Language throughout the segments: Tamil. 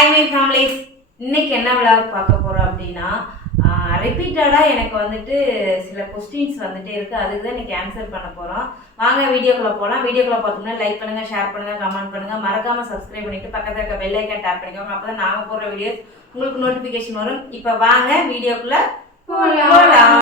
ஹாய் மை ஃபேமிலிஸ் இன்னைக்கு என்ன விழாவுக்கு பார்க்க போகிறோம் அப்படின்னா ரிப்பீட்டடாக எனக்கு வந்துட்டு சில கொஸ்டின்ஸ் வந்துட்டே இருக்குது அதுக்கு தான் இன்னைக்கு ஆன்சர் பண்ண போகிறோம் வாங்க வீடியோக்குள்ளே போகலாம் வீடியோக்குள்ள பார்த்தோம்னா லைக் பண்ணுங்கள் ஷேர் பண்ணுங்கள் கமெண்ட் பண்ணுங்கள் மறக்காமல் சப்ஸ்கிரைப் பண்ணிட்டு பக்கத்தில் இருக்க பெல் ஐக்கன் டேப் பண்ணிக்கோங்க. அப்போ தான் நாங்கள் போடுற வீடியோஸ் உங்களுக்கு நோட்டிஃபிகேஷன் வரும். இப்போ வாங்க வீடியோக்குள்ளே போகலாம்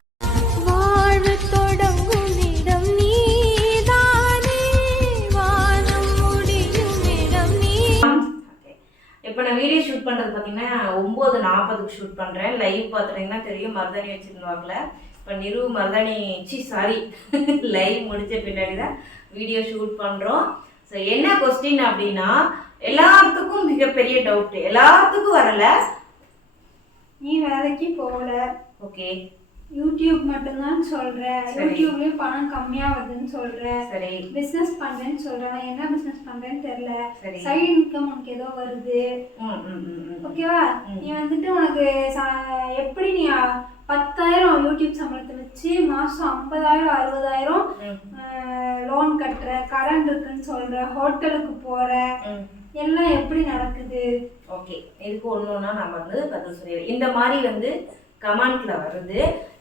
இப்போ நான் வீடியோ ஷூட் பண்ணுறது பார்த்தீங்கன்னா ஒம்பது நாற்பதுக்கு ஷூட் பண்ணுறேன் லைவ் பார்த்துட்டிங்கன்னா தெரியும். மருதாணி வச்சுருந்தாங்கள இப்போ நிரு மருதாணி சி சாரி லைவ் முடிச்ச பின்னாடி தான் வீடியோ ஷூட் பண்ணுறோம் ஸோ என்ன கொஸ்டின் அப்படின்னா எல்லாத்துக்கும் மிகப்பெரிய டவுட் எல்லாத்துக்கும் வரல. நீ வேலைக்கு போகல. ஓகே யூடியூப் மட்டும்தான் சொல்ற. யூடியூப்லயும் பணம் கம்மியா வருதுன்னு சொல்ற. சரி. பிசினஸ் பண்றேன்னு சொல்ற. நான் என்ன பிசினஸ் பண்றேன்னு தெரியல சரி. சைடு இன்கம் உனக்கு ஏதோ வருது. ஓகேவா. நீ வந்துட்டு உனக்கு எப்படி நீ பத்தாயிரம் யூடியூப் சம்பளத்தை வச்சு மாசம் ஐம்பதாயிரம் அறுபதாயிரம் லோன் கட்டுற கடன் இருக்குன்னு சொல்ற ஹோட்டலுக்கு போற எல்லாம் எப்படி நடக்குது? ஓகே இதுக்கு ஒன்று ஒன்றா நம்ம வந்து பதில் சொல்லிடுறோம் இந்த மாதிரி வந்து கமெண்ட்ல வருது.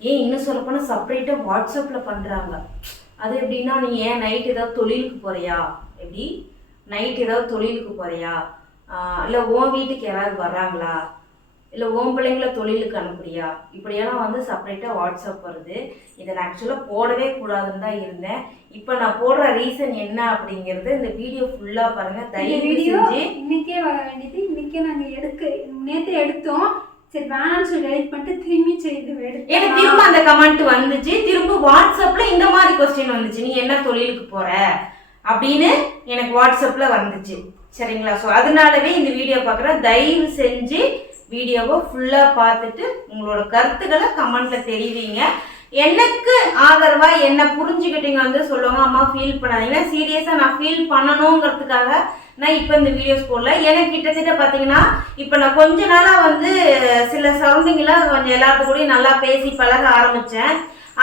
ஏன் இன்னும் சொல்லப்போனால் செப்பரேட்டாக வாட்ஸ்அப்பில் பண்ணுறாங்க அது எப்படின்னா நீ ஏன் நைட் ஏதாவது தொழிலுக்கு போறியா? எப்படி? நைட் ஏதாவது தொழிலுக்கு போறியா? இல்லை உன் வீட்டுக்கு யாராவது வர்றாங்களா? இல்லை உன் பிள்ளைங்கள தொழிலுக்கு அனுப்புறியா? இப்படியெல்லாம் வந்து செப்பரேட்டாக வாட்ஸ்அப் வருது. இதை நான் ஆக்சுவலாக போடவே கூடாதுன்னு தான் இருந்தேன். இப்போ நான் போடுற ரீசன் என்ன அப்படிங்கிறது இந்த வீடியோ ஃபுல்லாக பாருங்க. இந்த தயவு வீடியோ செஞ்சு இன்னைக்கே வர வேண்டியது இன்னைக்கே நாங்க எடுக்க நேத்து எடுத்தோம். சரி வேணாம்னு சொல்லி. Delete பண்ணிட்டு திரும்பி செய்து எனக்கு திரும்ப அந்த கமெண்ட் வந்துச்சு. திரும்ப வாட்ஸ்அப்ல இந்த மாதிரி கொஸ்டின் வந்துச்சு. நீ என்ன தொழிலுக்கு போற? அப்படின்னு எனக்கு வாட்ஸ்அப்ல வந்துச்சு. சரிங்களா? ஸோ அதனாலவே இந்த வீடியோ பார்க்குற தயவு செஞ்சு வீடியோவை ஃபுல்லாக பார்த்துட்டு உங்களோட கருத்துக்களை கமெண்ட்ல தெரிவிங்க. எனக்கு ஆதரவா என்ன புரிஞ்சுக்கிட்டீங்க வந்து சொல்லுவாங்க அம்மா ஃபீல் பண்ணாதீங்க. சீரியஸா நான் ஃபீல் பண்ணணுங்கிறதுக்காக நான் இப்போ இந்த வீடியோஸ் போடல. எனக்கு கிட்டத்தட்ட பார்த்தீங்கன்னா இப்போ நான் கொஞ்ச நாளாக வந்து சில சரௌண்டிங்கில் கொஞ்சம் எல்லாத்து கூடயும் நல்லா பேசி பழக ஆரம்பித்தேன்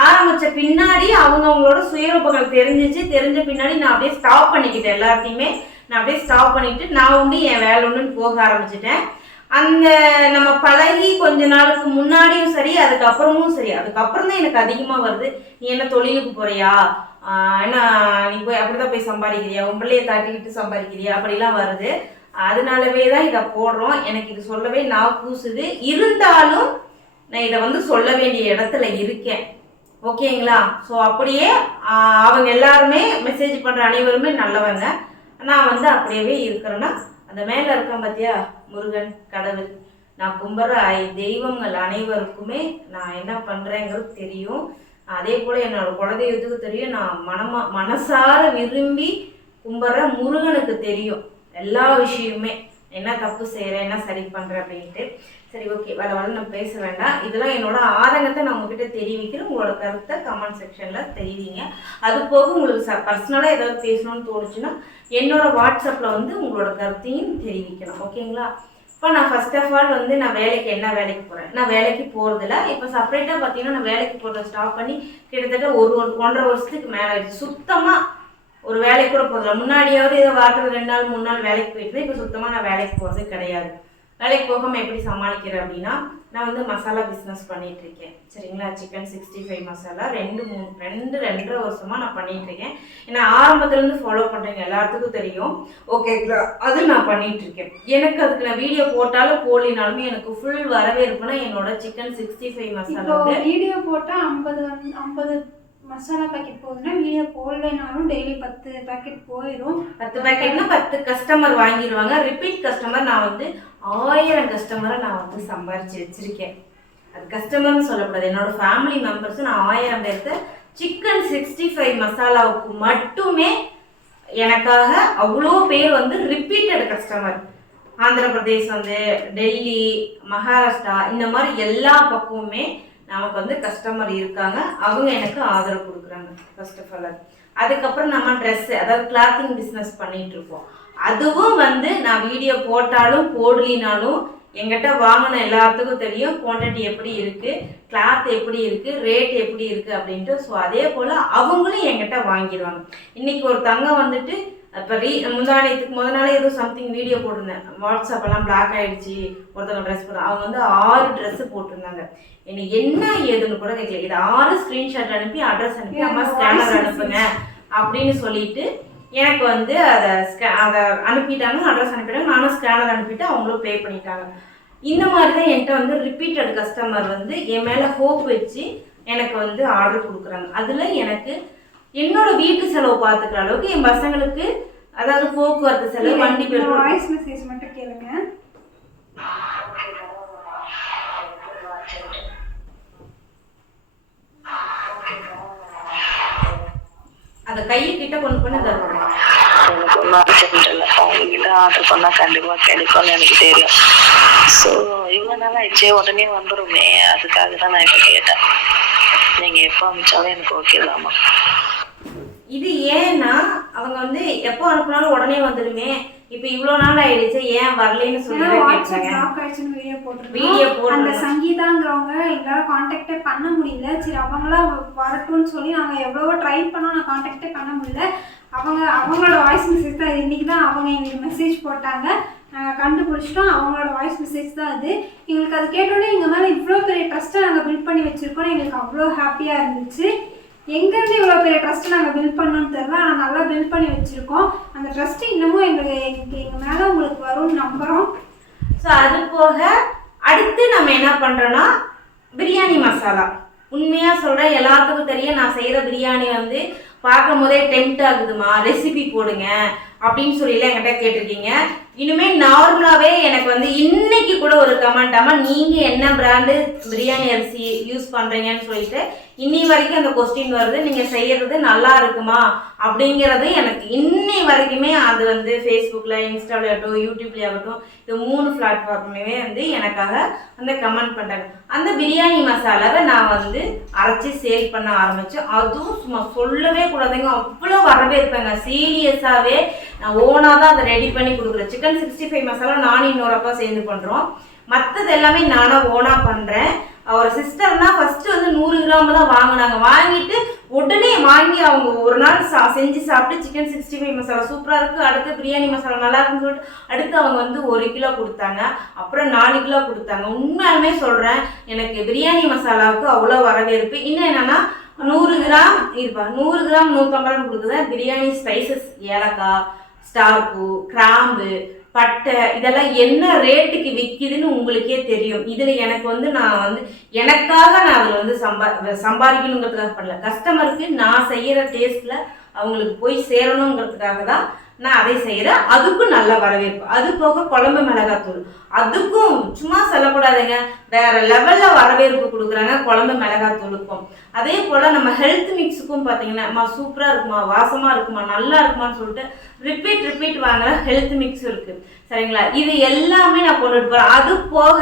ஆரம்பித்த பின்னாடி அவங்க அவங்களோட சுயரூபங்கள் தெரிஞ்சிச்சு. தெரிஞ்ச பின்னாடி நான் அப்படியே ஸ்டாப் பண்ணிக்கிட்டேன் எல்லாத்தையுமே நான் அப்படியே ஸ்டாப் பண்ணிட்டு நான் உண்டு என் வேலை ஒன்றுன்னு போக ஆரம்பிச்சிட்டேன். அந்த நம்ம பழகி கொஞ்ச நாளுக்கு முன்னாடியும் சரி அதுக்கப்புறமும் சரி. அதுக்கப்புறம் தான் எனக்கு அதிகமாக வருது. நீ என்ன தொழிலுக்கு போறியா? என்ன நீ போய் அப்படிதான் போய் சம்பாதிக்கிறியா? உன் பிள்ளைய தாட்டிக்கிட்டு சம்பாதிக்கிறியா? அப்படிலாம் வருது. அதனாலவே தான் இதை போடுறோம். எனக்கு இது சொல்லவே நான் கூசுது. இருந்தாலும் நான் இதை வந்து சொல்ல வேண்டிய இடத்துல இருக்கேன். ஓகேங்களா? ஸோ அப்படியே அவங்க எல்லாருமே மெசேஜ் பண்ணுற அனைவருமே நல்லவங்க. நான் வந்து அப்படியே இருக்கிறேன்னா அந்த மேலே இருக்கேன் பார்த்தியா முருகன் கடவுள். நான் கும்பிட்ற தெய்வங்கள் அனைவருக்குமே நான் என்ன பண்ணுறேங்கிறது தெரியும். அதே போல் என்னோட குலதெய்வத்துக்கு தெரியும். நான் மனமா மனசார விரும்பி கும்பிட்ற முருகனுக்கு தெரியும். எல்லா விஷயமுமே. என்ன தப்பு செய்கிறேன் என்ன சரி பண்ணுறேன் அப்படின்ட்டு. சரி ஓகே வேலை வர நான் பேச வேண்டாம். இதெல்லாம் என்னோட ஆதங்கத்தை நான் உங்ககிட்ட தெரிவிக்கிறேன். உங்களோட கருத்தை கமெண்ட் செக்ஷனில் தெரிவிங்க. அது போக உங்களுக்கு ச பர்சனலாக ஏதாவது பேசணும்னு தோணுச்சுன்னா என்னோட வாட்ஸ்அப்பில் வந்து உங்களோட கருத்தையும் தெரிவிக்கணும். ஓகேங்களா இப்போ நான் ஃபர்ஸ்ட் ஆஃப் ஆல் வந்து நான் வேலைக்கு என்ன வேலைக்கு போகிறேன் நான் வேலைக்கு போகிறதில்ல இப்போ செப்பரேட்டாக பார்த்தீங்கன்னா நான் வேலைக்கு போகிறத ஸ்டாப் பண்ணி கிட்டத்தட்ட ஒரு ஒரு ஒன்றரை வருஷத்துக்கு மேலே ஆயிடுச்சு. சுத்தமாக ஒரு வேலைக்கு கூட போகிறதில்ல முன்னாடியாவது ஏதோ வாரத்தில் ரெண்டு நாள் மூணு நாள் வேலைக்கு போயிட்டு இப்போ சுத்தமாக நான் வேலைக்கு போகிறது கிடையாது. வேலைக்கு போகாமல் எப்படி சமாளிக்கிறேன் அப்படின்னா நான் வந்து மசாலா பிஸ்னஸ் பண்ணிட்டு இருக்கேன். சரிங்களா? Chicken sixty five masala. ரெண்டு மூணு ரெண்டு ரெண்டரை வருஷமா நான் பண்ணிட்டு இருக்கேன். ஏன்னா ஆரம்பத்துல இருந்து ஃபாலோ பண்றீங்க எல்லாத்துக்கும் தெரியும். ஓகேங்களா அது நான் பண்ணிட்டு இருக்கேன். எனக்கு அதுக்கு நான் வீடியோ போட்டாலும் போலினாலுமே எனக்கு ஃபுல் வரவேற்புனா என்னோட சிக்கன் சிக்ஸ்டி ஃபைவ் மசாலாவுக்கு வீடியோ போட்டா ஐம்பது வந்து ஐம்பது மசாலா பாக்கெட் போகுதுன்னா வீடியோ போடலைனாலும் டெய்லி பத்து பாக்கெட் போயிடும் பத்து பேக்கெட்னா பத்து கஸ்டமர் வாங்கிடுவாங்க ரிப்பீட் கஸ்டமர் நான் வந்து ஆயிரம் கஸ்டமரை நான் வந்து சம்பாரிச்சு வச்சிருக்கேன். அது கஸ்டமர்னு சொல்லக்கூடாது. என்னோட ஃபேமிலி மெம்பர்ஸ் நான் ஆயிரம் பேர்த்த சிக்கன் சிக்ஸ்டி ஃபைவ் மசாலாவுக்கு மட்டுமே எனக்காக அவ்வளோ பேர் வந்து ரிப்பீட்டட் கஸ்டமர் ஆந்திர பிரதேஷ் வந்து டெல்லி மகாராஷ்டிரா இந்த மாதிரி எல்லா பக்கமுமே நமக்கு வந்து கஸ்டமர் இருக்காங்க அவங்க எனக்கு ஆதரவு கொடுக்குறாங்க ஃபர்ஸ்ட் ஆஃப் ஆல் அதுக்கப்புறம் நம்ம ட்ரெஸ்ஸு அதாவது கிளாத்திங் பிஸ்னஸ் பண்ணிகிட்டு இருக்கோம். அதுவும் வந்து நான் வீடியோ போட்டாலும் போடலினாலும் எங்கிட்ட வாங்கின எல்லாத்துக்கும் தெரியும் குவான்டிட்டி எப்படி இருக்குது கிளாத் எப்படி இருக்குது ரேட் எப்படி இருக்குது அப்படின்ட்டு. ஸோ அதே போல் அவங்களும் எங்கிட்ட வாங்கிடுவாங்க. இன்றைக்கி ஒரு தங்கம் வந்துட்டு இப்போ ரீ முந்தானத்துக்கு முத நாளே ஏதோ சம்திங் வீடியோ போட்டிருந்தேன். வாட்ஸ்அப் எல்லாம் பிளாக் ஆயிடுச்சு. ஒருத்தவங்க ட்ரெஸ் போட்டு அவங்க வந்து ஆறு ட்ரெஸ் போட்டிருந்தாங்க. எனக்கு என்ன ஏதுன்னு கூட கேட்கல இது ஆறு ஸ்க்ரீன்ஷாட் அனுப்பி அட்ரஸ் அனுப்பி அம்மா ஸ்கேனர் அனுப்புங்க அப்படின்னு சொல்லிட்டு எனக்கு வந்து அதை ஸ்கே அதை அனுப்பிட்டாங்க. அட்ரஸ் அனுப்பிட்டாங்க. நானும் ஸ்கேனர் அனுப்பிட்டு அவங்களும் பே பண்ணிட்டாங்க. இந்த மாதிரி தான் என்கிட்ட வந்து ரிப்பீட்டட் கஸ்டமர் வந்து என் மேலே ஹோப் வச்சு எனக்கு வந்து ஆர்டர் கொடுக்குறாங்க. அதில் எனக்கு என்னோட வீட்டு செலவு பார்த்துக்கிற அளவுக்கு என் பசங்களுக்கு அதாவது போக்குவரத்து செலவு வண்டி வாய்ஸ் மெசேஜ் மட்டும் கேளுங்க. அதை கையை கிட்ட கொண்டு பண்ணி தருவாங்க எனக்கு ஒன்றும் அர்ஜென்ட் இல்லை அவங்ககிட்ட ஆர்டர் பண்ணா கண்டிப்பா கிடைக்கும்னு எனக்கு தெரியும் ஸோ இவ்வளோ நாள் ஆயிடுச்சு உடனே வந்துருமே. அதுக்காக தான் நான் இப்போ கேட்டேன். நீங்க எப்போ அனுப்பிச்சாலும் எனக்கு ஓகே தாம்மா. இது ஏன்னா அவங்க வந்து எப்போ அனுப்புனாலும் உடனே வந்துடுமே. இப்போ இவ்வளோ நாள் ஆயிடுச்சு ஏன் வரலைன்னு சொல்லி வாட்ஸ்அப் பிளாக் ஆயிடுச்சுன்னு வீடியோ போட்டிருந்தோம். அந்த சங்கீதாங்கிறவங்க எங்களால காண்டாக்டே பண்ண முடியல. சரி அவங்களா வரட்டும்னு சொல்லி நாங்க எவ்வளவோ ட்ரை பண்ணோம் நான் காண்டாக்டே பண்ண முடியல. அவங்க அவங்களோட வாய்ஸ் மெசேஜ் தான். இன்னைக்கு தான் அவங்க எங்களுக்கு மெசேஜ் போட்டாங்க. நாங்கள் கண்டுபிடிச்சிட்டோம். அவங்களோட வாய்ஸ் மெசேஜ் தான் அது. எங்களுக்கு அது கேட்டோன்னே எங்கள் மேலே இவ்வளோ பெரிய ட்ரஸ்ட்டை நாங்கள் பில்ட் பண்ணி வச்சுருக்கோம் எங்களுக்கு அவ்வளோ ஹாப்பியாக இருந்துச்சு. எங்கேருந்து இவ்வளோ பெரிய ட்ரஸ்ட் நாங்கள் பில்ட் பண்ணோம்னு தெரில ஆனால் நல்லா பில்ட் பண்ணி வச்சுருக்கோம். அந்த ட்ரஸ்ட்டு இன்னமும் எங்களுக்கு எங்களுக்கு எங்கள் மேலே உங்களுக்கு வரும்னு நம்புகிறோம் ஸோ அது போக அடுத்து நம்ம என்ன பண்ணுறோன்னா பிரியாணி மசாலா. உண்மையாக சொல்கிறேன் எல்லாத்துக்கும் தெரியும் நான் செய்கிற பிரியாணி வந்து பார்க்கும் போதே டெம்ட் ஆகுதுமா ரெசிபி போடுங்க அப்படின்னு சொல்லிலாம் என்கிட்ட கேட்டிருக்கீங்க. இனிமேல் நார்மலாகவே எனக்கு வந்து இன்னைக்கு கூட ஒரு கமெண்ட் ஆமாம் நீங்கள் என்ன பிராண்டு பிரியாணி அரிசி யூஸ் பண்ணுறீங்கன்னு சொல்லிட்டு இன்னி வரைக்கும் அந்த கொஸ்டின் வருது நீங்கள் செய்யறது நல்லா இருக்குமா? அப்படிங்கிறது எனக்கு இன்னி வரைக்குமே அது வந்து ஃபேஸ்புக்கில் இன்ஸ்டாவிலாகட்டும் யூடியூப்லேயே ஆகட்டும் இது மூணு பிளாட்ஃபார்ம்லேயுமே வந்து எனக்காக அந்த கமெண்ட் பண்ணுறாங்க அந்த பிரியாணி மசாலாவை நான் வந்து அரைச்சி சேல் பண்ண ஆரம்பித்தேன் அதுவும் சும்மா சொல்லவே கூடாதுங்க அவ்வளோ வரவேற்பேங்க சீரியஸாகவே நான் ஓனாக தான் அதை ரெடி பண்ணி கொடுக்குறேன். சிக்கன் சிக்ஸ்டி ஃபைவ் மசாலா நானும் இன்னொரு அப்பா சேர்ந்து பண்ணுறோம் மற்றது எல்லாமே நானாக ஓனாக பண்ணுறேன் அவர் சிஸ்டர்னா ஃபர்ஸ்ட் வந்து நூறு கிராம் தான் வாங்கினாங்க. வாங்கிட்டு உடனே வாங்கி அவங்க ஒரு நாள் சா செஞ்சு சாப்பிட்டு சிக்கன் சிக்ஸ்டி ஃபைவ் மசாலா சூப்பராக இருக்குது அடுத்து பிரியாணி மசாலா நல்லா இருக்குன்னு சொல்லிட்டு அடுத்து அவங்க வந்து ஒரு கிலோ கொடுத்தாங்க. அப்புறம் நாலு கிலோ கொடுத்தாங்க. உண்மையாலுமே சொல்கிறேன் எனக்கு பிரியாணி மசாலாவுக்கு அவ்வளோ வரவேற்பு. இன்னும் என்னன்னா நூறு கிராம் இருப்பா நூறு கிராம் நூற்றம்பது கிராம் கொடுக்குது. பிரியாணி ஸ்பைசஸ் ஏலக்காய் ஸ்டார்பூ கிராம்பு பட்டை இதெல்லாம் என்ன ரேட்டுக்கு விற்கிதுன்னு உங்களுக்கே தெரியும். இதில் எனக்கு வந்து நான் வந்து எனக்காக நான் அதில் வந்து சம்பா சம்பாதிக்கணுங்கிறதுக்காக பண்ணல. கஸ்டமருக்கு நான் செய்கிற டேஸ்ட்டில் அவங்களுக்கு போய் சேரணுங்கிறதுக்காக தான் நான் அதை செய்கிறேன் அதுக்கும் நல்ல வரவேற்பு. அது போக குழம்பு மிளகாத்தூள். அதுக்கும் சும்மா சொல்லக்கூடாதுங்க. வேற லெவலில் வரவேற்பு கொடுக்குறாங்க குழம்பு மிளகாத்தூளுக்கும். அதே போல் நம்ம ஹெல்த் மிக்ஸுக்கும் பார்த்தீங்கன்னா அம்மா சூப்பராக இருக்குமா? வாசமாக இருக்குமா? நல்லா இருக்குமான்னு சொல்லிட்டு ரிப்பீட் ரிப்பீட் வாங்குற ஹெல்த் மிக்ஸ் இருக்குது சரிங்களா? இது எல்லாமே நான் கொண்டுட்டு போகிறேன் அது போக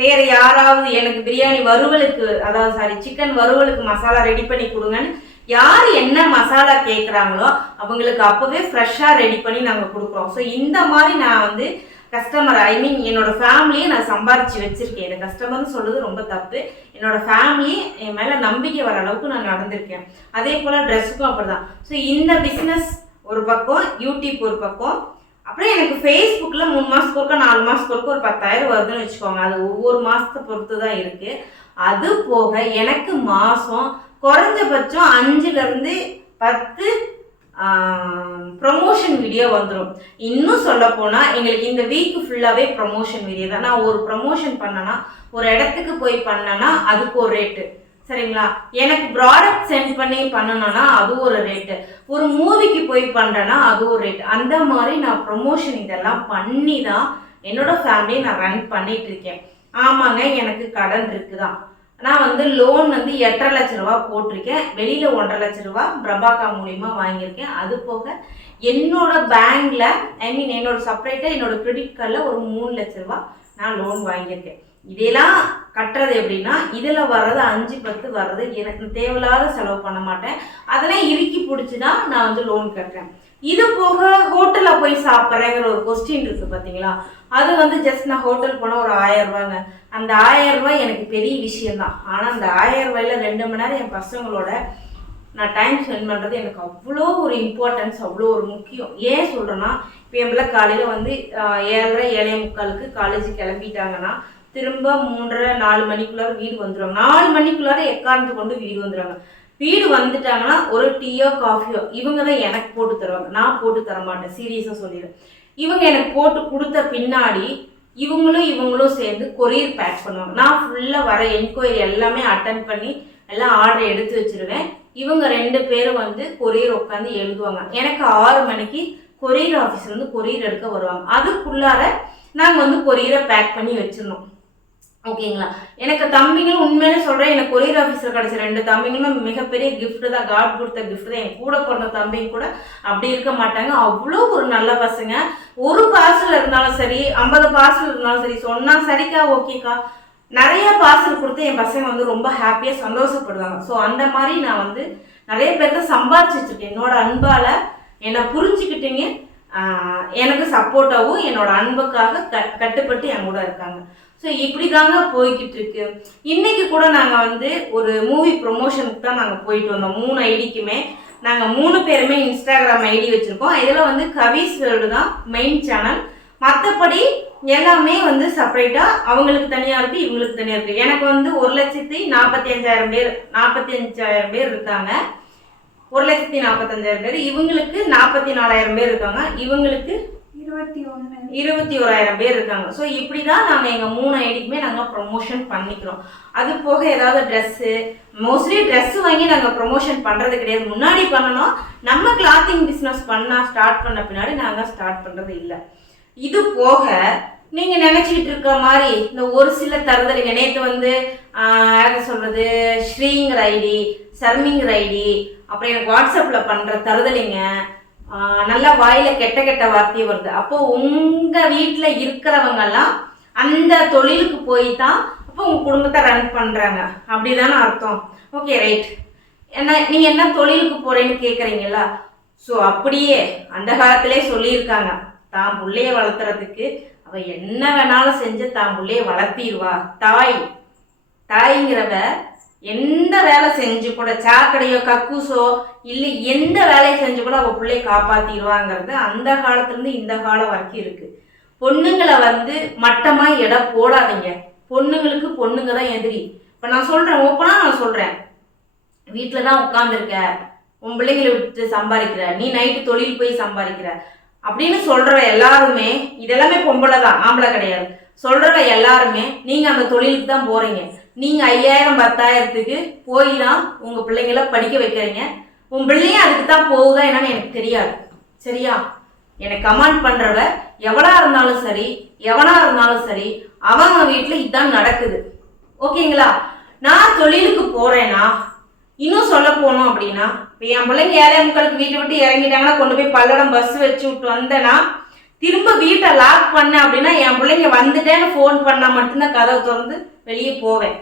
வேற யாராவது எனக்கு பிரியாணி வறுவலுக்கு அதாவது சாரி சிக்கன் வறுவலுக்கு மசாலா ரெடி பண்ணி கொடுங்கன்னு யார் என்ன மசாலா கேட்குறாங்களோ அவங்களுக்கு அப்போவே ஃப்ரெஷ்ஷாக ரெடி பண்ணி நாங்கள் கொடுக்குறோம். ஸோ இந்த மாதிரி நான் வந்து கஸ்டமர் ஐ மீன் என்னோட ஃபேமிலியை நான் சம்பாரிச்சு வச்சிருக்கேன். எனக்கு கஸ்டமர்னு சொல்றது ரொம்ப தப்பு. என்னோட ஃபேமிலி என் மேலே நம்பிக்கை வர அளவுக்கு நான் நடந்திருக்கேன். அதே போல் ட்ரெஸ்ஸுக்கும் அப்படிதான். ஸோ இந்த பிஸ்னஸ் ஒரு பக்கம் யூடியூப் ஒரு பக்கம். அப்புறம் எனக்கு ஃபேஸ்புக்கில் மூணு மாதத்துக்கு ஒருக்கா நாலு மாதத்துக்கு ஒருக்கா ஒரு பத்தாயிரம் வருதுன்னு வச்சுக்கோங்க. அது ஒவ்வொரு மாதத்தை பொறுத்து தான் இருக்குது அது போக எனக்கு மாதம் குறைஞ்சபட்சம் அஞ்சுலேருந்து பத்து ப்ரொமோஷன் வீடியோ வந்துடும் இன்னும் சொல்ல போனால் எங்களுக்கு இந்த வீக் ஃபுல்லாகவே ப்ரொமோஷன் வீடியோ தான். நான் ஒரு ப்ரொமோஷன் பண்ணனா ஒரு இடத்துக்கு போய் பண்ணனா அதுக்கு ஒரு ரேட்டு சரிங்களா? எனக்கு ப்ராடக்ட் சென்ட் பண்ணி பண்ணணும்னா அது ஒரு ரேட்டு ஒரு மூவிக்கு போய் பண்ணுறேன்னா அது ஒரு ரேட் அந்த மாதிரி நான் ப்ரொமோஷன் இதெல்லாம் பண்ணி தான் என்னோட ஃபேமிலியை நான் ரன் பண்ணிட்டு இருக்கேன். ஆமாங்க எனக்கு கடன் இருக்குதான். நான் வந்து லோன் வந்து எட்டரை லட்ச ரூபா போட்டிருக்கேன். வெளியில் ஒன்றரை லட்ச ரூபா பிரபாகா மூலிமா வாங்கியிருக்கேன். அது போக என்னோட பேங்க்கில் ஐ மீன் என்னோட செப்பரேட்டாக என்னோட கிரெடிட் கார்டில் ஒரு மூணு லட்ச ரூபா நான் லோன் வாங்கியிருக்கேன். இதெல்லாம் கட்டுறது எப்படின்னா இதில் வர்றது அஞ்சு பத்து வர்றது எனக்கு தேவையில்லாத செலவு பண்ண மாட்டேன். அதெல்லாம் இறுக்கி பிடிச்சி தான் நான் வந்து லோன் கட்டுறேன். இது போக ஹோட்டலில் போய் சாப்பிட்றேங்கிற ஒரு கொஸ்டின் இருக்குது பார்த்தீங்களா அது வந்து ஜஸ்ட் நான் ஹோட்டல் போனால் ஒரு ஆயிரம் ரூபாங்க. அந்த ஆயிரம் ரூபாய் எனக்கு பெரிய விஷயம்தான். ஆனால் அந்த ஆயிரம் ரூபாயில ரெண்டு மணி நேரம் என் பசங்களோட நான் டைம் ஸ்பெண்ட் பண்ணுறது எனக்கு அவ்வளோ ஒரு இம்பார்ட்டன்ஸ் அவ்வளோ ஒரு முக்கியம். ஏன் சொல்கிறேன்னா இப்போ என் பிள்ளை காலையில் வந்து ஏழரை ஏழை முக்காலுக்கு காலேஜ் கிளம்பிட்டாங்கன்னா திரும்ப மூன்றரை நாலு மணிக்குள்ளார வீடு வந்துடுவாங்க நாலு மணிக்குள்ளார எக்காரணத்து கொண்டு வீடு வந்துடுவாங்க வீடு வந்துட்டாங்கன்னா ஒரு டீயோ காஃபியோ இவங்க தான் எனக்கு போட்டு தருவாங்க. நான் போட்டு தர மாட்டேன் சீரியஸாக சொல்லிடுவேன் இவங்க எனக்கு போட்டு கொடுத்த பின்னாடி இவங்களும் இவங்களும் சேர்ந்து கொரியர் பேக் பண்ணுவாங்க. நான் ஃபுல்லாக வர என்கொயரி எல்லாமே அட்டன் பண்ணி எல்லாம் ஆர்டர் எடுத்து வச்சிருவேன். இவங்க ரெண்டு பேரும் வந்து கொரியர் உட்காந்து எழுதுவாங்க. எனக்கு ஆறு மணிக்கு கொரியர் ஆஃபீஸ்லேருந்து கொரியர் எடுக்க வருவாங்க. அதுக்குள்ளார நாங்கள் வந்து கொரியரை பேக் பண்ணி வச்சிடணும். ஓகேங்களா? எனக்கு தம்பிங்களும் உண்மையிலே சொல்கிறேன் எனக்கு கொரியர் ஆஃபீஸில் கிடச்ச ரெண்டு தம்பிங்களும் மிகப்பெரிய கிஃப்ட் தான் காட் கொடுத்த கிஃப்ட் தான். என் கூட பிறந்த தம்பிங்க கூட அப்படி இருக்க மாட்டாங்க. அவ்வளோ ஒரு நல்ல பசங்க. ஒரு பார்சல் இருந்தாலும் சரி ஐம்பது பார்சல் இருந்தாலும் சரி சொன்னால் சரிக்கா ஓகேக்கா. நிறைய பார்சல் கொடுத்து என் பசங்க வந்து ரொம்ப ஹாப்பியாக சந்தோஷப்படுவாங்க. ஸோ அந்த மாதிரி நான் வந்து நிறைய பேர்த்த சம்பாதிச்சு வச்சிருக்கேன் என்னோட அன்பால் என்னை புரிஞ்சுக்கிட்டீங்க. எனக்கு சப்போர்ட்டாகவும் என்னோட அன்புக்காக க கட்டுப்பட்டு என் கூட இருக்காங்க. ஸோ இப்படி தாங்க போய்கிட்டு இருக்கு இன்னைக்கு கூட நாங்கள் வந்து ஒரு மூவி ப்ரொமோஷனுக்கு தான் நாங்கள் போயிட்டு வந்தோம். மூணு ஐடிக்குமே. நாங்கள் மூணு பேருமே இன்ஸ்டாகிராம் ஐடி வச்சுருக்கோம். இதில் வந்து கவிஸ் வேர்ல்டு தான் மெயின் சேனல் மற்றபடி எல்லாமே வந்து செப்பரேட்டாக அவங்களுக்கு தனியாக இருக்குது இவங்களுக்கு தனியாக இருக்குது எனக்கு வந்து ஒரு லட்சத்தி நாற்பத்தி அஞ்சாயிரம் பேர் நாற்பத்தி அஞ்சாயிரம் பேர் இருக்காங்க. ஒரு லட்சத்தி நாற்பத்தஞ்சாயிரம் பேர். இவங்களுக்கு நாற்பத்தி நாலாயிரம் பேர் இருக்காங்க. இவங்களுக்கு இருபத்தி ஒன்று இருபத்தி ஓராயிரம் பேர் இருக்காங்க. ஸோ இப்படி தான் நாங்கள் எங்கள் மூணு ஐடிக்குமே நாங்கள் ப்ரொமோஷன் பண்ணிக்கிறோம். அது போக ஏதாவது ட்ரெஸ்ஸு மோஸ்ட்லி ட்ரெஸ் வாங்கி நாங்கள் ப்ரொமோஷன் பண்ணுறது கிடையாது. முன்னாடி பண்ணணும். நம்ம கிளாத்திங் பிஸ்னஸ் பண்ணால் ஸ்டார்ட் பண்ண பின்னாடி நாங்கள் ஸ்டார்ட் பண்ணுறது இல்லை. இது போக நீங்கள் நினச்சிக்கிட்டு இருக்க மாதிரி இந்த ஒரு சில தருதலிங்க நேற்று வந்து ஆஹ், சொல்கிறது ஸ்ரீங்கிற ஐடி சர்மிங்கிற ஐடி அப்புறம் எனக்கு வாட்ஸ்அப்பில் பண்ணுற தருதலிங்க நல்லா வாயில கெட்ட கெட்ட வார்த்தையே வருது. அப்போ உங்க வீட்டுல இருக்கிறவங்கெல்லாம் அந்த தொழிலுக்கு போய் தான் அப்போ உங்க குடும்பத்தை ரன் பண்றாங்க. அப்படிதானே அர்த்தம். ஓகே ரைட் என்ன நீங்க என்ன தொழிலுக்கு போறேன்னு கேக்குறீங்களா ஸோ அப்படியே அந்த காலத்திலே சொல்லியிருக்காங்க. தான் புள்ளைய வளர்த்துறதுக்கு அவ என்ன வேணாலும் செஞ்சு தான் பிள்ளைய வளர்த்திடுவா. தாய் தாய்ங்கிறவ எந்த வேலை செஞ்சு கூட சாக்கடையோ கக்கூசோ இல்லை எந்த வேலையை செஞ்சு கூட அவள் பிள்ளைய காப்பாற்றிடுவாங்கிறது அந்த காலத்துலேருந்து இந்த காலம் வரைக்கும் இருக்குது பொண்ணுங்களை வந்து மட்டமாக எடை போடாதீங்க. பொண்ணுங்களுக்கு பொண்ணுங்க தான் எதிரி. இப்போ நான் சொல்கிறேன் ஓப்பனாக நான் சொல்கிறேன் வீட்டில் தான் உட்காந்துருக்க உன் பிள்ளைங்களை விட்டு சம்பாதிக்கிற. நீ நைட்டு தொழில் போய் சம்பாதிக்கிற. அப்படின்னு சொல்கிற எல்லாருமே இதெல்லாமே பொம்பளை தான் ஆம்பளை கிடையாது. சொல்கிறவ எல்லாருமே நீங்கள் அந்த தொழிலுக்கு தான் போகிறீங்க நீங்கள் ஐயாயிரம் பத்தாயிரத்துக்கு போய் தான் உங்கள் பிள்ளைங்கள படிக்க வைக்கிறீங்க. உன் பிள்ளையும் அதுக்கு தான் போகுதா என்னன்னு எனக்கு தெரியாது. சரியா? எனக்கு கமெண்ட் பண்றவ எவனா இருந்தாலும் சரி எவனா இருந்தாலும் சரி அவங்க வீட்டுல இதான் நடக்குது. ஓகேங்களா? நான் தொழிலுக்கு போறேன்னா இன்னும் சொல்ல போனோம் அப்படின்னா இப்போ என் பிள்ளைங்க ஏழை முக்களுக்கு வீட்டை விட்டு இறங்கிட்டாங்கன்னா கொண்டு போய் பல்லடம் பஸ் வச்சு விட்டு வந்தேன்னா திரும்ப வீட்டை லாக் பண்ணேன் அப்படின்னா என் பிள்ளைங்க வந்துட்டேன்னு ஃபோன் பண்ணால் மட்டும்தான் கதவை திறந்து வெளியே போவேன்.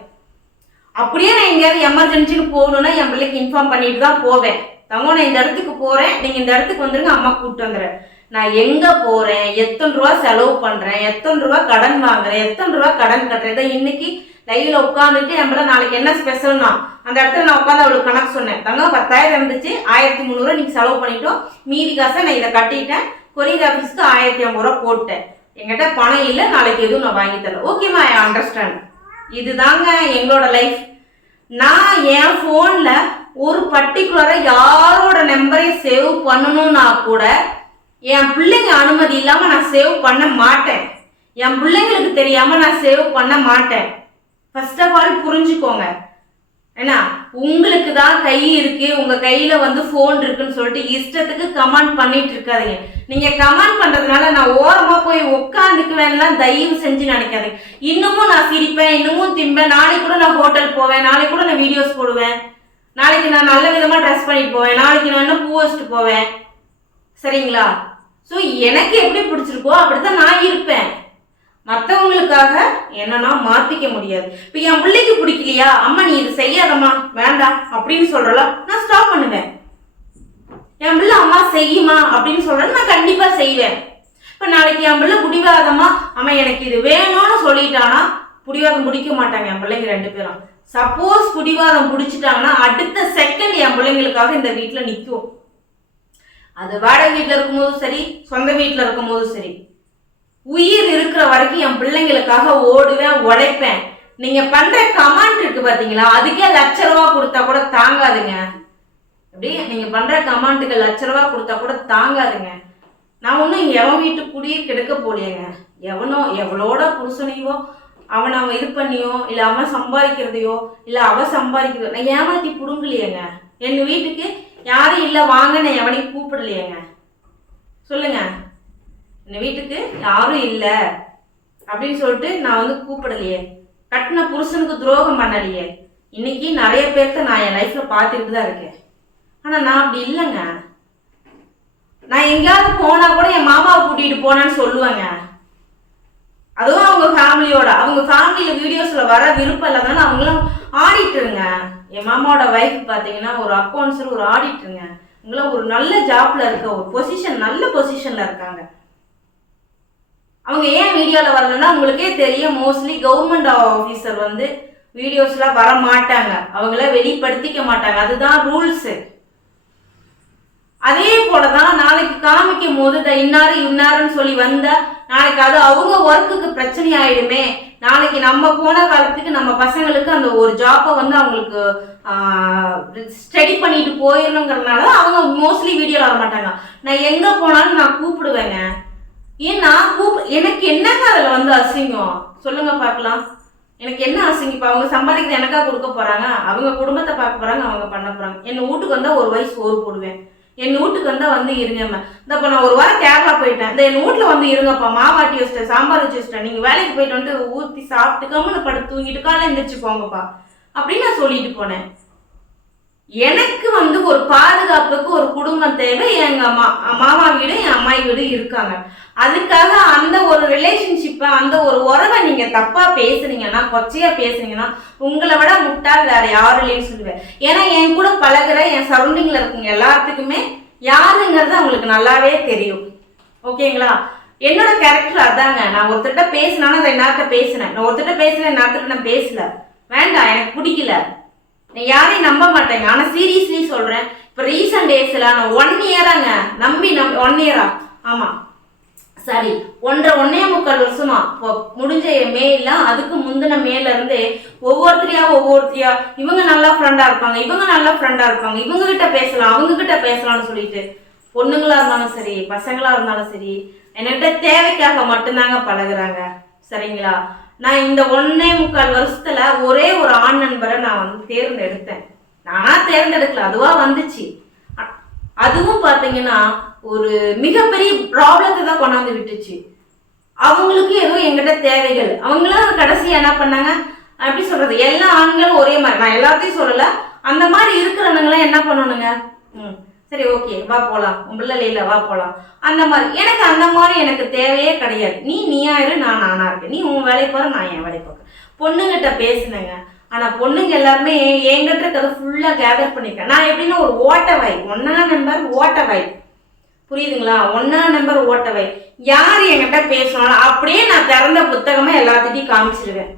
அப்படியே நான் எங்கேயாவது எமர்ஜென்சின்னு போகணுன்னா என் பிள்ளைக்கு இன்ஃபார்ம் பண்ணிட்டு தான் போவேன். தங்க நான் இந்த இடத்துக்கு போகிறேன் நீங்கள் இந்த இடத்துக்கு வந்துருங்க அம்மா கூப்பிட்டு வந்துடுறேன். நான் எங்கே போகிறேன் எத்தனை ரூபா செலவு பண்ணுறேன் எத்தனை ரூபா கடன் வாங்குறேன்? எத்தனை ரூபா கடன் கட்டுறேன்? இதை இன்னைக்கு லைவ்ல உட்காந்துட்டு என் நாளைக்கு என்ன ஸ்பெஷல்னா அந்த இடத்துல நான் உட்காந்து அவளுக்கு கணக்கு சொன்னேன். தங்க பத்தாயிரம் இருந்துச்சு. ஆயிரத்தி முந்நூறுரூவா நீங்கள் செலவு பண்ணிட்டோம். மீதி காசை நான் இதை கட்டிட்டேன். கொரியர் ஆஃபீஸ்க்கு ஆயிரத்தி ஐம்பது ரூபா போட்டேன். என்கிட்ட பணம் இல்லை. நாளைக்கு எதுவும் நான் வாங்கி தரேன் ஓகேம்மா ஐ அண்டர்ஸ்டாண்ட் இதுதாங்க எங்களோட லைஃப் நான் என் ஃபோனில் ஒரு பர்டிகுலராக யாரோட நம்பரையும் சேவ் பண்ணணும்னா கூட என் பிள்ளைங்க அனுமதி இல்லாமல் நான் சேவ் பண்ண மாட்டேன். என் பிள்ளைங்களுக்கு தெரியாமல் நான் சேவ் பண்ண மாட்டேன். ஃபர்ஸ்ட் ஆஃப் ஆல் புரிஞ்சுக்கோங்க. ஏன்னா உங்களுக்கு தான் கை இருக்கு உங்க கையில வந்து ஃபோன் இருக்குன்னு சொல்லிட்டு இஷ்டத்துக்கு கமெண்ட் பண்ணிட்டு இருக்காதீங்க. நீங்க கமெண்ட் பண்றதுனால நான் ஓரமா போய் உட்காந்துக்குவேன்லாம் தயவு செஞ்சு நினைக்காதீங்க. இன்னமும் நான் சிரிப்பேன் இன்னமும் திம்பேன். நாளைக்கு கூட நான் ஹோட்டல் போவேன் நாளைக்கு கூட நான் வீடியோஸ் போடுவேன். நாளைக்கு நான் நல்ல விதமா ட்ரெஸ் பண்ணிட்டு போவேன். நாளைக்கு நான் இன்னும் பூ வச்சுட்டு போவேன். சரிங்களா? ஸோ எனக்கு எப்படி பிடிச்சிருக்கோ அப்படித்தான் நான் இருப்பேன். மற்றவங்களுக்காக என்னன்னா மாத்திக்க முடியாது. இப்போ என் பிள்ளைக்கு பிடிக்கலையா? அம்மா நீ இது செய்யாதம்மா. வேண்டாம் அப்படின்னு சொல்றல நான் ஸ்டாப் பண்ணுவேன். என் பிள்ளை அம்மா செய்யுமா அப்படின்னு சொல்றேன் நான் கண்டிப்பா செய்வேன். இப்போ நாளைக்கு என் பிள்ளை பிடிவாதமா அம்மா எனக்கு இது வேணும்னு சொல்லிட்டானா பிடிவாதம் பிடிக்க மாட்டாங்க என் பிள்ளைங்க ரெண்டு பேரும். சப்போஸ் பிடிவாதம் பிடிச்சிட்டாங்கன்னா அடுத்த செகண்ட் என் பிள்ளைங்களுக்காக இந்த வீட்டில் நிற்கும் அது வாடகை வீட்டில் இருக்கும்போதும் சரி சொந்த வீட்டில் இருக்கும்போதும் சரி. உயிர் இருக்கிற வரைக்கும் என் பிள்ளைங்களுக்காக ஓடுவேன் உழைப்பேன். நீங்க பண்ற கமெண்ட் இருக்கு பாத்தீங்களா? அதுக்கே லட்ச ரூபா கொடுத்தா கூட தாங்காதுங்க. அப்படியே நீங்க பண்ற கமெண்ட்டுக்கு லட்ச ரூபா கொடுத்தா கூட தாங்காதுங்க. நான் ஒன்றும் எவன் வீட்டு குடியே கெடுக்க போலியேங்க எவனோ எவ்வளோட புருஷனையோ அவன் அவன் இது பண்ணியோ இல்லை அவன் சம்பாதிக்கிறதையோ இல்லை அவன் சம்பாதிக்கிறதோ நான் ஏமாத்தி புடுங்கலையேங்க. என் வீட்டுக்கு யாரும் இல்லை வாங்க நான் எவனையும் கூப்பிடலையேங்க. சொல்லுங்க. என் வீட்டுக்கு யாரும் இல்லை. அப்படின்னு சொல்லிட்டு நான் வந்து கூப்பிடலையே. கட்டின புருஷனுக்கு துரோகம் பண்ணலையே. இன்னைக்கு நிறைய பேர்த்த நான் என் லைஃப்ல பார்த்துக்கிட்டு தான் இருக்கேன். ஆனால் நான் அப்படி இல்லைங்க. நான் எங்கேயாவது போனா கூட என் மாமாவை கூட்டிகிட்டு போனேன்னு சொல்லுவேங்க. அதுவும் அவங்க ஃபேமிலியோட அவங்க ஃபேமிலியில் வீடியோஸில் வர விருப்பம் இல்லாதனால அவங்களும் ஆடிட்டுருங்க. என் மாமாவோட வைஃப் பார்த்தீங்கன்னா ஒரு அக்கௌண்ட்ஸில் ஒரு ஆடிட்டுருங்க உங்களாம் ஒரு நல்ல ஜாப்ல இருக்க ஒரு பொசிஷன் நல்ல பொசிஷனில் இருக்காங்க. அவங்க ஏன் வீடியோவில் வரலன்னா உங்களுக்கே தெரியும் மோஸ்ட்லி கவர்மெண்ட் ஆஃபீஸர் வந்து வீடியோஸ்லாம் வர மாட்டாங்க. அவங்கள வெளிப்படுத்திக்க மாட்டாங்க. அதுதான் ரூல்ஸு அதே போல தான் நாளைக்கு காமிக்கும் போது இந்த இன்னாரு இன்னாருன்னு சொல்லி வந்தா நாளைக்கு அது அவங்க ஒர்க்குக்கு பிரச்சனை ஆயிடுமே நாளைக்கு நம்ம போன காலத்துக்கு நம்ம பசங்களுக்கு அந்த ஒரு ஜாப்பை வந்து அவங்களுக்கு ஸ்டடி பண்ணிட்டு போயிடணுங்கிறதுனால அவங்க மோஸ்ட்லி வீடியோவில் வர மாட்டாங்க நான் எங்கே போனாலும் நான் கூப்பிடுவேங்க. ஏன் நான் கூப் எனக்கு என்னங்க அதில் வந்து அசிங்கம்? சொல்லுங்க பார்க்கலாம். எனக்கு என்ன அசிங்கம்? இப்போ அவங்க சம்பாதிக்கிறது எனக்கா கொடுக்க போறாங்க? அவங்க குடும்பத்தை பார்க்க போறாங்க அவங்க பண்ண போறாங்க. என் வீட்டுக்கு வந்தா ஒரு வயசு சோறு போடுவேன். என் வீட்டுக்கு வந்தா வந்து இருங்கம்மா இந்த இப்போ நான் ஒரு வாரம் கேரளா போயிட்டேன். இந்த என் வீட்டில் வந்து இருங்கப்பா. மாவாட்டி வச்சிட்டேன் சாம்பார் வச்சு வச்சிட்டேன். நீங்கள் வேலைக்கு போயிட்டு வந்துட்டு ஊற்றி சாப்பிட்டு கம்முன்னு படுத்து தூங்கிட்டு காலையில் எந்திரிச்சு போங்கப்பா. அப்படின்னு நான் சொல்லிட்டு போனேன். எனக்கு வந்து ஒரு பா குடும்பம் தேவை எங்க மா மாமா வீடு என் அம்மாயி வீடு இருக்காங்க. அதுக்காக அந்த ஒரு ரிலேஷன்ஷிப்பை அந்த ஒரு உறவை நீங்க தப்பா பேசுனீங்கன்னா கொச்சையா பேசுனீங்கன்னா உங்களை விட முட்டால் வேற யாரும் இல்லைன்னு சொல்லுவேன். ஏன்னா என் கூட பழகிற என் சரௌண்டிங்ல இருக்கவங்க எல்லாத்துக்குமே யாருங்கிறது அவங்களுக்கு நல்லாவே தெரியும். ஓகேங்களா? என்னோட கேரக்டர் அதாங்க. நான் ஒருத்தர்கிட்ட பேசினாலும் அதை நேரத்தை பேசினேன். நான் ஒருத்தர்கிட்ட பேசினேன் நேரத்துக்கு நான் பேசல. வேண்டாம் எனக்கு பிடிக்கல. நான் யாரையும் நம்ப மாட்டேங்க. ஆனா சீரியஸ்லி சொல்றேன். இப்போ ரீசன்ட் டேஸில் நான் ஒன் இயராங்க நம்பி நம் ஒன் இயரா ஆமாம் சரி. ஒன்றரை ஒன்னே முக்கால் வருஷமா. இப்போ முடிஞ்ச மேல அதுக்கு முந்தின மேல இருந்து ஒவ்வொருத்தரையா ஒவ்வொருத்தரையா இவங்க நல்லா ஃப்ரெண்டா இருப்பாங்க. இவங்க நல்லா ஃப்ரெண்டா இருப்பாங்க. இவங்க கிட்ட பேசலாம். அவங்க கிட்ட பேசலாம்னு சொல்லிட்டு பொண்ணுங்களா இருந்தாலும் சரி பசங்களா இருந்தாலும் சரி என்கிட்ட தேவைக்காக மட்டும்தாங்க பழகுறாங்க. சரிங்களா? நான் இந்த ஒன்னே முக்கால் வருஷத்துல ஒரே ஒரு ஆண் நண்பரை நான் வந்து தேர்ந்தெடுத்தேன். நானா தேர்ந்தெடுக்கல அதுவா வந்துச்சு. அதுவும் பாத்தீங்கன்னா ஒரு மிகப்பெரிய ப்ராப்ளத்தை தான் கொண்டாந்து விட்டுச்சு. அவங்களுக்கு ஏதோ எங்கிட்ட தேவைகள். அவங்களும் கடைசியா என்ன பண்ணாங்க? அப்படி சொல்றது? எல்லா ஆண்களும் ஒரே மாதிரி. நான் எல்லாத்தையும் சொல்லல. அந்த மாதிரி இருக்கிறவங்களாம் என்ன பண்ணணுங்க? ம். சரி ஓகே. வா போகலாம் உன் பிள்ளை வா போகலாம் அந்த மாதிரி. எனக்கு அந்த மாதிரி எனக்கு தேவையே கிடையாது. நீ நீயா இரு நான் நானா இருக்கேன். நீ உன் வேலையை பாரு நான் என் வேலையை பார்க்க பொண்ணுங்கிட்ட பேசினேங்க. ஆனால் பொண்ணுங்க எல்லாருமே என்கிட்ட இருக்கிறத ஃபுல்லாக கேதர் பண்ணிருக்கேன் நான் எப்படின்னா ஒரு ஓட்ட வாய் ஒன்னா நம்பர் ஓட்ட வாய் புரியுதுங்களா? ஒன்னா நம்பர் ஓட்டவை யார் என்கிட்ட பேசினாலும் அப்படியே நான் திறந்த புத்தகமாக எல்லாத்துட்டையும் காமிச்சிருவேன்.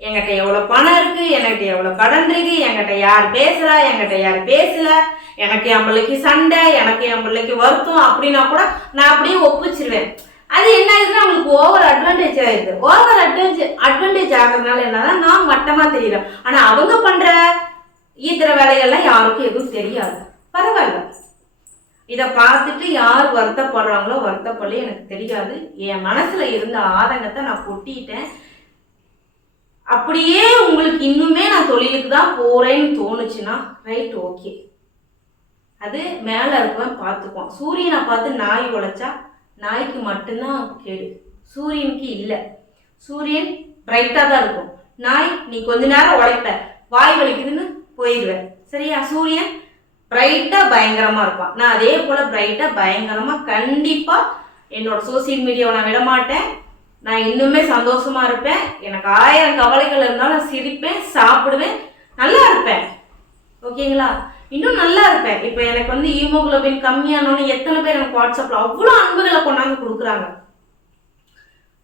என்கிட்ட எவ்வளோ பணம் இருக்குது என்கிட்ட எவ்வளோ கடன் இருக்குது என்கிட்ட யார் பேசுகிறா என்கிட்ட யார் பேசலை எனக்கு என் பிள்ளைக்கு சண்டை எனக்கு என் பிள்ளைக்கு வருத்தம் அப்படின்னா கூட நான் அப்படியே ஒப்பிச்சிருவேன். அது என்ன ஆகுதுன்னா அவங்களுக்கு ஓவர் அட்வான்டேஜ் ஆயிடுது. ஓவர் அட்வான்டேஜ் அட்வான்டேஜ் ஆகுறதுனால என்னன்னா நான் மட்டமா தெரியுறேன் ஆனா அவங்க பண்ற ஈத்திர வேலைகள்லாம் யாருக்கும் எதுவும் தெரியாது. பரவாயில்ல. இதை பார்த்துட்டு யார் வருத்தப்படுறாங்களோ வருத்தப்படல எனக்கு தெரியாது. என் மனசுல இருந்த ஆதங்கத்தை நான் கொட்டிட்டேன். அப்படியே உங்களுக்கு இன்னுமே நான் தொழிலுக்கு தான் போறேன்னு தோணுச்சுன்னா ரைட் ஓகே அது மேல இருக்கவன் பார்த்துக்குவான். சூரியனை பார்த்து நாய் உழைச்சா நாய்க்கு மட்டும்தான் கேடு. சூரியனுக்கு இல்லை. சூரியன் பிரைட்டாக தான் இருக்கும். நாய் நீ கொஞ்ச நேரம் உழைப்ப. வாய் வலிக்குதுன்னு போயிடுவேன் சரியா? சூரியன் பிரைட்டாக பயங்கரமாக இருப்பான். நான் அதே போல் பிரைட்டாக பயங்கரமாக கண்டிப்பாக என்னோட சோசியல் மீடியாவை நான் விட மாட்டேன். நான் இன்னுமே சந்தோஷமா இருப்பேன். எனக்கு ஆயிரம் கவலைகள் இருந்தாலும் சிரிப்பேன் சாப்பிடுவேன் நல்லா இருப்பேன். ஓகேங்களா? இன்னும் நல்லா இருப்பேன். இப்போ எனக்கு வந்து ஹீமோகுளோபின் கம்மியானோன்னு எத்தனை பேர் எனக்கு வாட்ஸ்அப்பில் அவ்வளோ அன்புகளை கொண்டாந்து கொடுக்குறாங்க.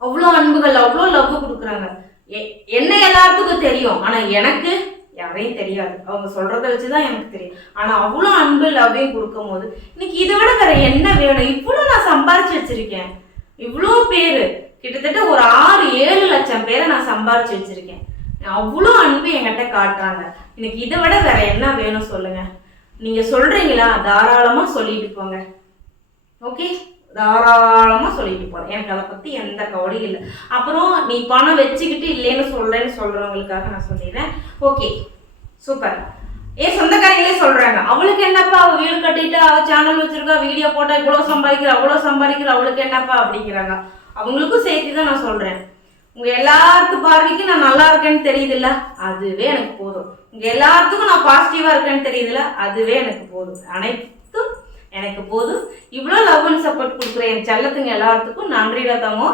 அவ்வளோ அன்புகள் அவ்வளோ லவ் கொடுக்குறாங்க. எ- என்ன எல்லாத்துக்கும் தெரியும். ஆனால் எனக்கு யாரையும் தெரியாது. அவங்க சொல்கிறத வச்சு தான் எனக்கு தெரியும். ஆனால் அவ்வளோ அன்பு லவ்வையும் கொடுக்கும் போது இன்னைக்கு இதை விட வேற என்ன வேணும்? இவ்வளோ நான் சம்பாரிச்சு வச்சிருக்கேன். இவ்வளோ பேர். கிட்டத்தட்ட ஒரு ஆறு ஏழு லட்சம் பேரை நான் சம்பாரிச்சு வச்சிருக்கேன். அவ்வளோ அன்பு என்கிட்ட காட்டுறாங்க. எனக்கு இதை விட வேற என்ன வேணும் சொல்லுங்க. நீங்க சொல்றீங்களா? தாராளமா சொல்லிட்டு போங்க. ஓகே தாராளமா சொல்லிட்டு போறேன் எனக்கு அதை பத்தி எந்த கவலையும் இல்லை. அப்புறம் நீ பணம் வச்சுக்கிட்டு இல்லைன்னு சொல்றேன்னு சொல்றவங்களுக்காக நான் சொல்லிடுறேன். ஓகே சூப்பர் ஏன் சொந்தக்காரங்களே சொல்றாங்க. அவளுக்கு என்னப்பா? அவ வீடு கட்டிட்டு அவ சேனல் வச்சிருக்கா வீடியோ போட்டா இவ்வளவு சம்பாதிக்கிறா அவ்வளவு சம்பாதிக்கிறா அவளுக்கு என்னப்பா? அப்படிங்கிறாங்க. அவங்களுக்கும் சேர்த்து தான் நான் சொல்றேன். உங்க எல்லாத்து பார்வைக்கும் நான் நல்லா இருக்கேன்னு தெரியுதுல்ல? அதுவே எனக்கு போதும். உங்க எல்லாத்துக்கும் நான் பாசிட்டிவா இருக்கேன்னு தெரியுதுல்ல? அதுவே எனக்கு போதும். அனைத்தும் எனக்கு போதும். இவ்வளோ லவ் அண்ட் சப்போர்ட் கொடுக்குற என் செல்லத்துங்க எல்லாத்துக்கும் நன்றிடா தங்கோ.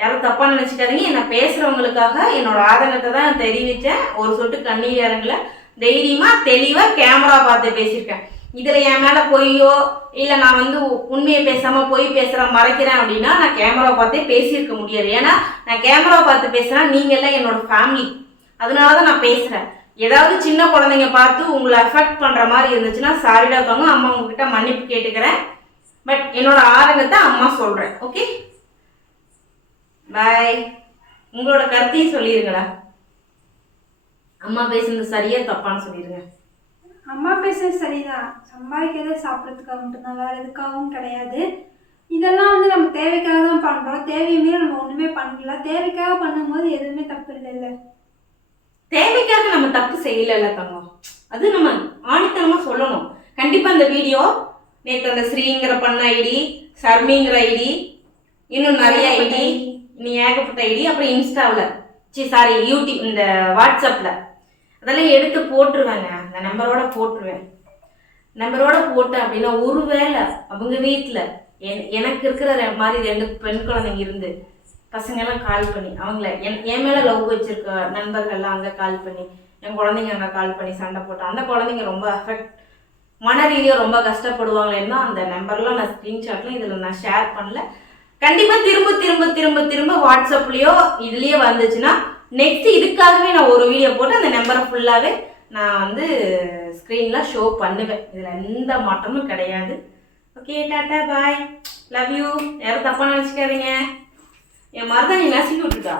யாரும் தப்பா நினைச்சுக்காதீங்க. என்ன பேசுறவங்களுக்காக என்னோட ஆதங்கத்தை தான் நான் தெரிவிச்சேன். ஒரு சொட்டு கண்ணீர் இறங்கல. தைரியமா தெளிவா கேமரா பார்த்து பேசியிருக்கேன். இதில் என் மேலே பொய்யோ இல்லை நான் வந்து உண்மையை பேசாமல் பொய் பேசுகிறேன் மறைக்கிறேன் அப்படின்னா நான் கேமரா பார்த்தே பேசியிருக்க முடியாது. ஏன்னா நான் கேமராவை பார்த்து பேசுகிறேன் நீங்கள் எல்லாம் என்னோட ஃபேமிலி அதனால தான் நான் பேசுகிறேன் ஏதாவது சின்ன குழந்தைங்க பார்த்து உங்களை அஃபெக்ட் பண்ணுற மாதிரி இருந்துச்சுன்னா சாரிடா தவங்க அம்மா உங்ககிட்ட மன்னிப்பு கேட்டுக்கிறேன். பட் என்னோட ஆதங்கத்தை அம்மா சொல்கிறேன் ஓகே பாய் உங்களோட கருத்தையும் சொல்லிருங்களா அம்மா பேசுனது சரியா தப்பான்னு சொல்லிடுங்க அம்மா பேசுறது சரிதான். சம்பாதிக்கிறதே சாப்பிட்றதுக்காக மட்டும்தான் வேற எதுக்காகவும் கிடையாது. இதெல்லாம் வந்து நம்ம தேவைக்காக தான் பண்றோம். தேவையுமே நம்ம ஒண்ணுமே பண்ணல. தேவைக்காக பண்ணும்போது எதுவுமே தப்பு இல்லைல்ல. தேவைக்காக நம்ம தப்பு செய்யலைல்ல தங்கம். அது நம்ம ஆணித்தனமா சொல்லணும். கண்டிப்பா இந்த வீடியோ நேற்று அந்த ஸ்ரீங்கிற பண்ண ஐடி சர்மிங்கிற ஐடி இன்னும் நிறைய ஐடி இனி ஏகப்பட்ட ஐடி அப்புறம் இன்ஸ்டாவில். சி சாரி யூடியூப் இந்த வாட்ஸ்அப்பில் அதெல்லாம் எடுத்து போட்டுருவேங்க. அந்த நம்பரோட போட்டுருவேன். நம்பரோட போட்டேன் அப்படின்னா ஒருவேளை அவங்க வீட்டில் என் எனக்கு இருக்கிற மாதிரி ரெண்டு பெண் குழந்தைங்க இருந்து பசங்க எல்லாம் கால் பண்ணி அவங்கள என் என் மேலே லவ் வச்சுருக்க நண்பர்கள்லாம் அங்கே கால் பண்ணி என் குழந்தைங்க அங்கே கால் பண்ணி சண்டை போட்டோம் அந்த குழந்தைங்க ரொம்ப அஃபெக்ட் மன ரீதியாக ரொம்ப கஷ்டப்படுவாங்களேன்னு அந்த நம்பர்லாம் நான் ஸ்க்ரீன்ஷாட்லாம் இதில் நான் ஷேர் பண்ணல. கண்டிப்பாக திரும்ப திரும்ப திரும்ப திரும்ப வாட்ஸ்அப்லேயோ இதுலேயே வந்துச்சுன்னா நெக்ஸ்ட் இதுக்காகவே நான் ஒரு வீடியோ போட்டு அந்த நம்பரை ஃபுல்லாகவே நான் வந்து ஸ்க்ரீனில் ஷோ பண்ணுவேன். இதில் எந்த மாற்றமும் கிடையாது. Okay tata bye love you யாரும் தப்பாக நினச்சிக்காதீங்க. என் மருதாணி நசுக்கி விட்டுட்டா.